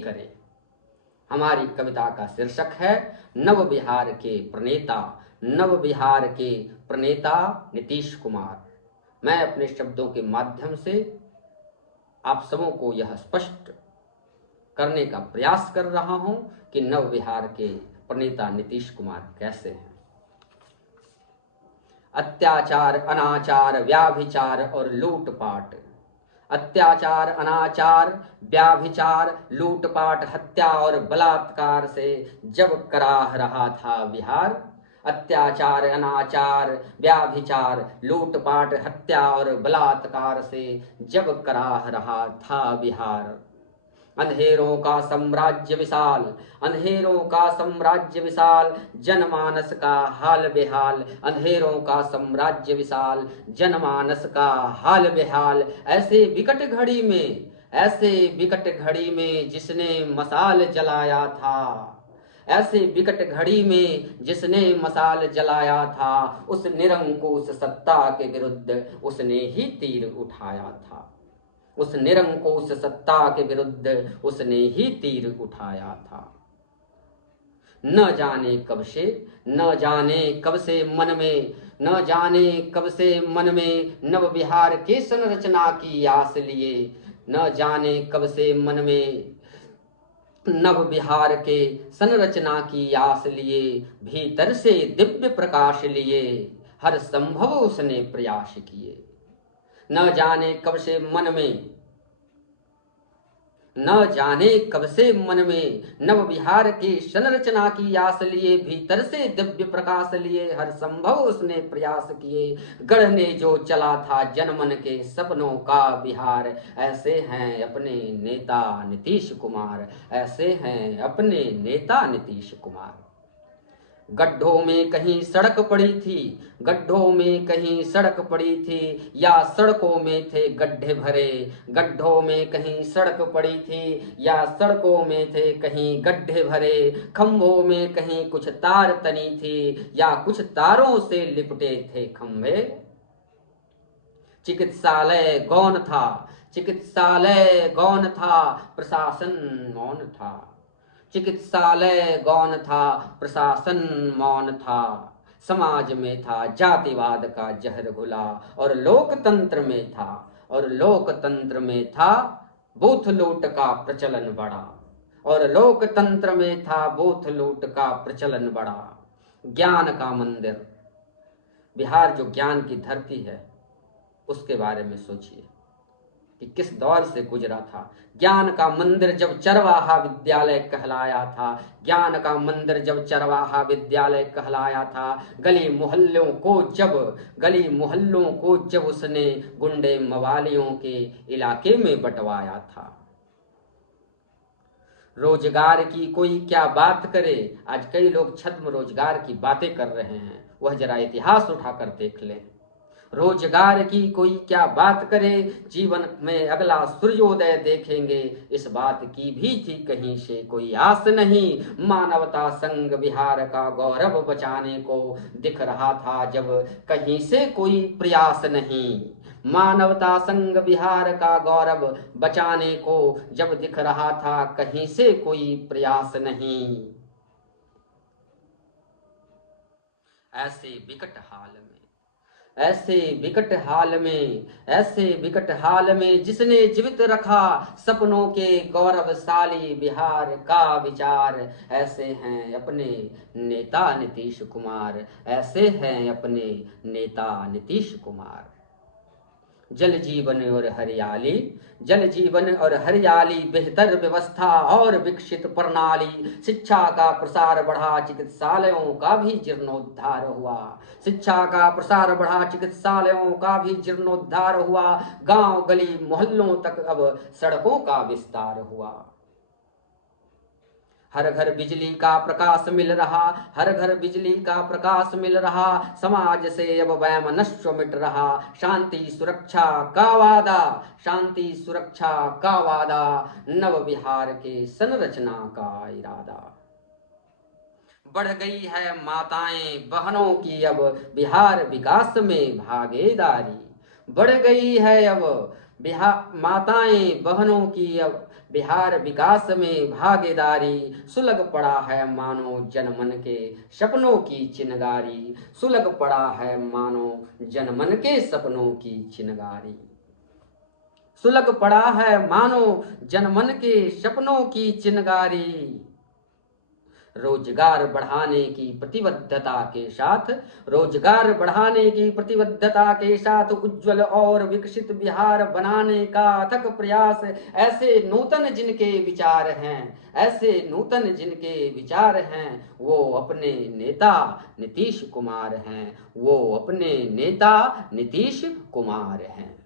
करे। हमारी कविता का शीर्षक है नव बिहार के प्रणेता, नव बिहार के प्रणेता नीतीश कुमार। मैं अपने शब्दों के माध्यम से आप सबों को यह स्पष्ट करने का प्रयास कर रहा हूं कि नव बिहार के प्रणेता नीतीश कुमार कैसे हैं। अत्याचार, अनाचार, व्याभिचार और लूटपाट, अत्याचार, अनाचार, व्याभिचार, लूटपाट, हत्या और बलात्कार से जब कराह रहा था बिहार, अत्याचार, अनाचार, व्याभिचार, लूटपाट, हत्या और बलात्कार से जब कराह रहा था बिहार, अंधेरों का साम्राज्य विशाल, अंधेरों का साम्राज्य विशाल, जनमानस का हाल बेहाल, अंधेरों का साम्राज्य विशाल, जनमानस का हाल बेहाल। ऐसे विकट घड़ी में, ऐसे विकट घड़ी में जिसने मशाल जलाया था, ऐसे विकट घड़ी में जिसने मशाल जलाया था, उस निरंकुश सत्ता के विरुद्ध उसने ही तीर उठाया था, उस निरंकुश सत्ता के विरुद्ध उसने ही तीर उठाया था। न जाने कब से, न जाने कब से मन में, न जाने कब से मन में नव बिहार के संरचना की आस लिए, न जाने कब से मन में नव बिहार के संरचना की आस लिए, भीतर से दिव्य प्रकाश लिए हर संभव उसने प्रयास किए। न जाने कब से मन में, न जाने कब से मन में नव बिहार की संरचना की आस लिए, भीतर से दिव्य प्रकाश लिए हर संभव उसने प्रयास किए। गढ़ने जो चला था जनमन के सपनों का बिहार, ऐसे हैं अपने नेता नीतीश कुमार, ऐसे हैं अपने नेता नीतीश कुमार। गड्ढों में कहीं सड़क पड़ी थी, गड्ढों में कहीं सड़क पड़ी थी, या सड़कों में थे गड्ढे भरे, गड्ढों में कहीं सड़क पड़ी थी, या सड़कों में थे कहीं गड्ढे भरे, खंभों में कहीं कुछ तार तनी थी, या कुछ तारों से लिपटे थे खंभे। चिकित्सालय गौन था, चिकित्सालय गौन था, प्रशासन मौन था, चिकित्सालय गौन था, प्रशासन मौन था। समाज में था जातिवाद का जहर घुला, और लोकतंत्र में था, और लोकतंत्र में था बूथ लूट का प्रचलन बढ़ा, और लोकतंत्र में था बूथ लूट का प्रचलन बढ़ा। ज्ञान का मंदिर, बिहार जो ज्ञान की धरती है उसके बारे में सोचिए कि किस दौर से गुजरा था। ज्ञान का मंदिर जब चरवाहा विद्यालय कहलाया था, ज्ञान का मंदिर जब चरवाहा विद्यालय कहलाया था, गली मोहल्लों को जब उसने गुंडे मवालियों के इलाके में बंटवाया था। रोजगार की कोई क्या बात करे, आज कई लोग छद्म रोजगार की बातें कर रहे हैं, वह जरा इतिहास उठाकर देख लें। रोजगार की कोई क्या बात करे, जीवन में अगला सूर्योदय देखेंगे, इस बात की भी थी कहीं से कोई आस नहीं। मानवता संग बिहार का गौरव बचाने को दिख रहा था जब कहीं से कोई प्रयास नहीं, मानवता संग बिहार का गौरव बचाने को जब दिख रहा था कहीं से कोई प्रयास नहीं। ऐसे विकट हाल में, ऐसे विकट हाल में, ऐसे विकट हाल में जिसने जीवित रखा सपनों के गौरवशाली बिहार का विचार, ऐसे हैं अपने नेता नीतीश कुमार, ऐसे हैं अपने नेता नीतीश कुमार। जल जीवन और हरियाली, जल जीवन और हरियाली, बेहतर व्यवस्था और विकसित प्रणाली, शिक्षा का प्रसार बढ़ा, चिकित्सालयों का भी जीर्णोद्धार हुआ, शिक्षा का प्रसार बढ़ा, चिकित्सालयों का भी जीर्णोद्धार हुआ, गांव गली मोहल्लों तक अब सड़कों का विस्तार हुआ। हर घर बिजली का प्रकाश मिल रहा, हर घर बिजली का प्रकाश मिल रहा, समाज से अब वैम नष्ट मिट रहा, शांति सुरक्षा का वादा, शांति सुरक्षा का वादा, नव बिहार के संरचना का इरादा। बढ़ गई है माताएं बहनों की अब बिहार विकास में भागीदारी, बढ़ गई है अब बिहार माताएं बहनों की अब बिहार विकास में भागीदारी, सुलग पड़ा है मानो जनमन के सपनों की चिनगारी, सुलग पड़ा है मानो जनमन के सपनों की चिनगारी, सुलग पड़ा है मानो जनमन के सपनों की चिनगारी। रोजगार बढ़ाने की प्रतिबद्धता के साथ, रोजगार बढ़ाने की प्रतिबद्धता के साथ उज्जवल और विकसित बिहार बनाने का अथक प्रयास, ऐसे नूतन जिनके विचार हैं, ऐसे नूतन जिनके विचार हैं, वो अपने नेता नीतीश कुमार हैं, वो अपने नेता नीतीश कुमार हैं।